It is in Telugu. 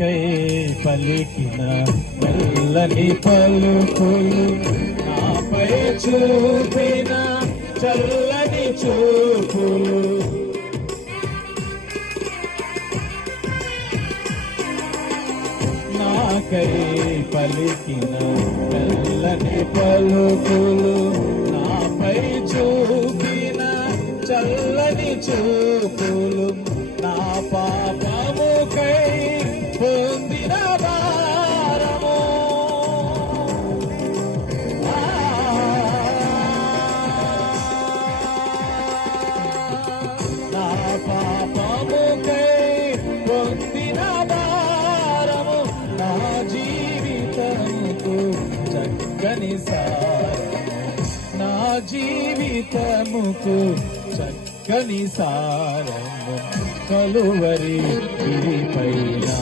నాకై పలికిన చల్లని పలుకులు, నాపై చూపిన చల్లని చూపులు, నాకై పలికిన చల్లని పలుకులు, నాపై చూపిన చల్లని చూపులు, నా పాపముకై పొందిన భారము, నా పాపముకై పొందిన భారము, నా జీవితముకు చక్కని సారము, నా జీవితముకు చక్కని సారము, కలువరి గిరిపైన